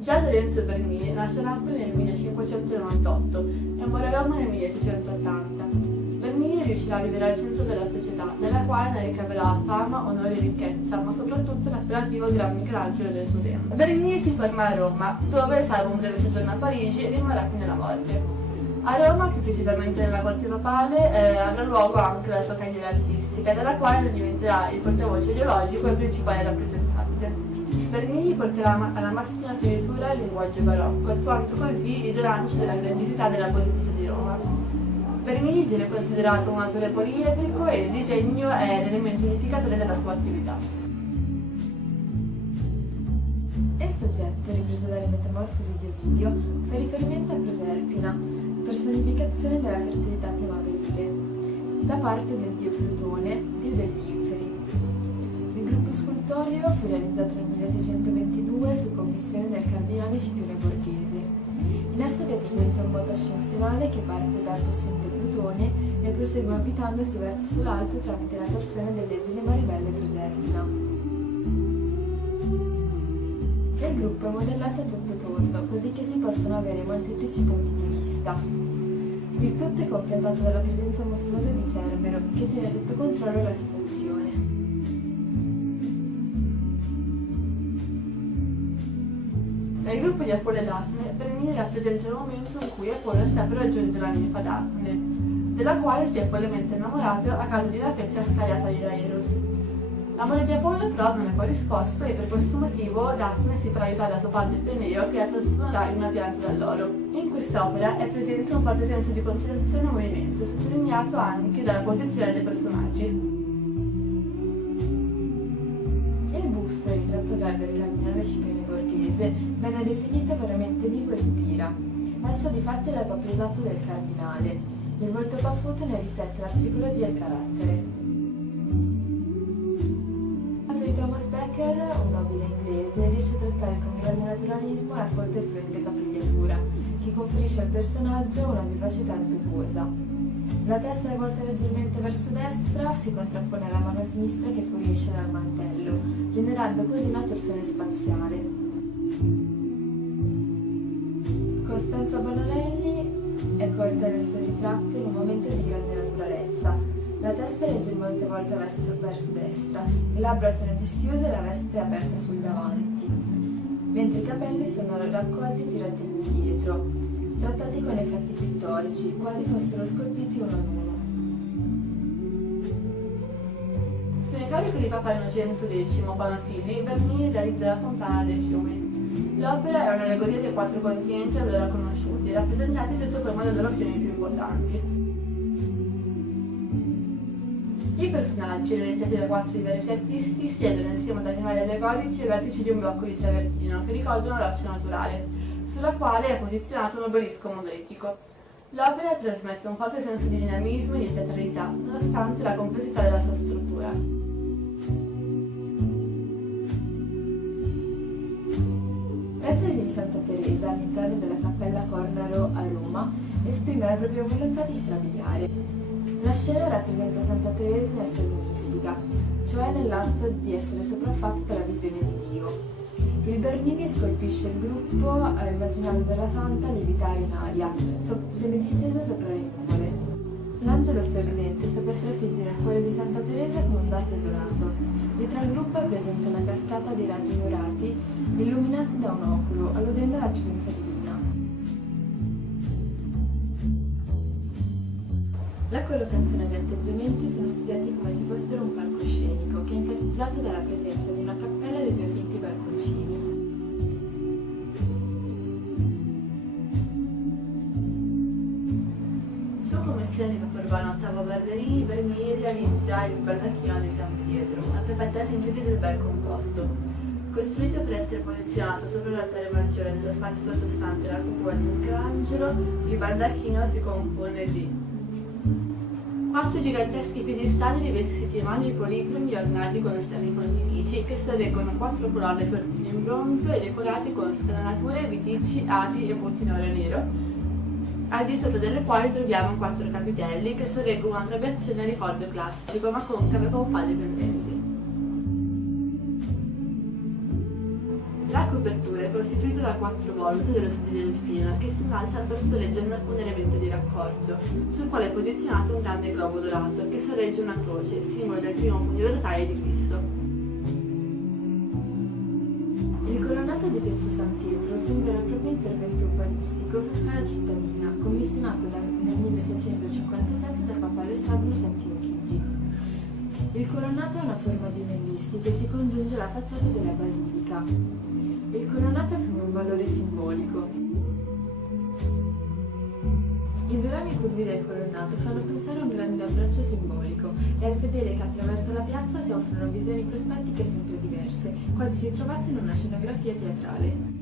Già Lorenzo Bernini nasce a Napoli nel 1598 e muore a Roma nel 1680. Bernini riuscirà a vivere al centro della società, nella quale ne ricaverà fama, onore e ricchezza, ma soprattutto l'appellativo Gran Michelangelo del suo tempo. Bernini si forma a Roma, dove, salvo un breve soggiorno a Parigi, rimarrà fino alla morte. A Roma, più precisamente nella corte papale, avrà luogo anche la sua carriera artistica, dalla quale diventerà il portavoce ideologico e principale rappresentante. Bernini porterà alla massima finitura il linguaggio barocco, attuando così il rilancio della grandiosità della polizia di Roma. Bernini viene considerato un autore poliedrico e il disegno è l'elemento unificatore della sua attività. Il soggetto, ripreso dalle Metamorfosi di Ovidio, fa riferimento a Proserpina, personificazione della fertilità primaverile, da parte del dio Plutone e degli inferi. Il gruppo scultoreo fu realizzato nel 1622 su commissione del cardinale Scipione Borghese. In esso è presente un moto ascensionale che parte dal possente Plutone e prosegue abitandosi verso l'alto tramite la torsione dell'esile ma ribelle Proserpina. Il gruppo è modellato a tutto tondo, così che si possono avere molteplici punti di vista. Il tutto è completato dalla presenza mostruosa di Cerbero, che tiene sotto controllo la situazione. Nel gruppo di Apollo e Daphne, Bernini rappresenta il momento in cui Apollo sta per raggiungere la ninfa Daphne, della quale si è follemente innamorato a causa di una freccia scagliata da Eros. L'amore di Apollo però non è poi risposto e per questo motivo Daphne si farà aiutare da suo padre Peneo, che la trasformerà in una pianta d'alloro. In quest'opera è presente un forte senso di concentrazione e movimento, sottolineato anche dalla posizione dei personaggi. Il busto e il ritratto del cardinale Scipione Borghese venne definito veramente vivo e spira. Esso di fatto è la propria esatto del cardinale. Il volto baffuto ne riflette la psicologia e il carattere. Thomas Becker, un nobile inglese, riesce a trattare con grande naturalismo la folta e fluente capigliatura, che conferisce al personaggio una vivacità impetuosa. La testa è volta leggermente verso destra, si contrappone alla mano sinistra che fuoriesce dal mantello, generando così una torsione spaziale. Costanzo Bonarelli è colta nel suo ritratto in un momento di grande naturalezza. La testa è leggermente volta verso destra, le labbra sono dischiuse e la veste è aperta sul davanti, mentre i capelli sono raccolti e tirati indietro, trattati con effetti pittorici, quasi fossero scolpiti uno ad uno. Su incarico di Papa Innocenzo X Pamphili, Bernini realizza la Fontana dei Fiumi. L'opera è un'allegoria dei 4 continenti allora conosciuti, rappresentati sotto forma dei loro fiumi più importanti. I personaggi, realizzati da 4 diversi artisti, siedono insieme ad animali allegorici ai vertici di un blocco di travertino che ricorda una roccia naturale, sulla quale è posizionato un obelisco monolitico. L'opera trasmette un forte senso di dinamismo e di teatralità, nonostante la complessità della sua struttura. L'essere di Santa Teresa all'interno della Cappella Cornaro a Roma esprime la propria volontà di strabiliare. La scena rappresenta Santa Teresa in essere mistica, cioè nell'atto di essere sopraffatta dalla visione di Dio. Il Bernini scolpisce il gruppo immaginando la santa lievitare in aria, semidistesa sopra le nuvole. L'angelo sorridente sta per trafiggere il cuore di Santa Teresa con un dardo dorato. Dietro al gruppo è presente una cascata di raggi dorati illuminati da un oculo, alludendo alla presenza divina. La collocazione e gli atteggiamenti sono studiati come se fossero un palcoscenico, che è enfatizzato dalla presenza di una cappella e dei 2 finti balconcini. Su commissione di Papa Urbano VIII Barberini, Bernini realizza il baldacchino di San Pietro, una perfetta sintesi del bel composto. Costruito per essere posizionato sopra l'altare maggiore nello spazio sottostante la cupola di Michelangelo, il baldacchino si compone di 4 giganteschi piedistalli rivestiti di magni policromi ornati con stelle pontifici che sorreggono 4 corolle tortine in bronzo e decorate con scanalature, vitici, ati e punti in oro e nero, al di sopra delle quali troviamo 4 capitelli che sorreggono una trabeazione a ricordo classico ma concave con falli pendenti. La copertura è costituita da 4 volute dello studio di delfino che si innalza leggendo alcuni elementi di raccordo, sul quale è posizionato un grande globo dorato che sorregge una croce, simbolo del trionfo universale di Cristo. Il coronato di Piazza San Pietro fu un vero e proprio intervento urbanistico su scala cittadina, commissionato nel 1657 dal Papa Alessandro VII Chigi. Il coronato ha una forma di un'ellissi che si congiunge alla facciata della basilica. Il coronato assume un valore simbolico. I due rami curvi del coronato fanno pensare a un grande abbraccio simbolico e al fedele che attraverso la piazza si offrono visioni prospettiche sempre diverse, quasi si trovasse in una scenografia teatrale.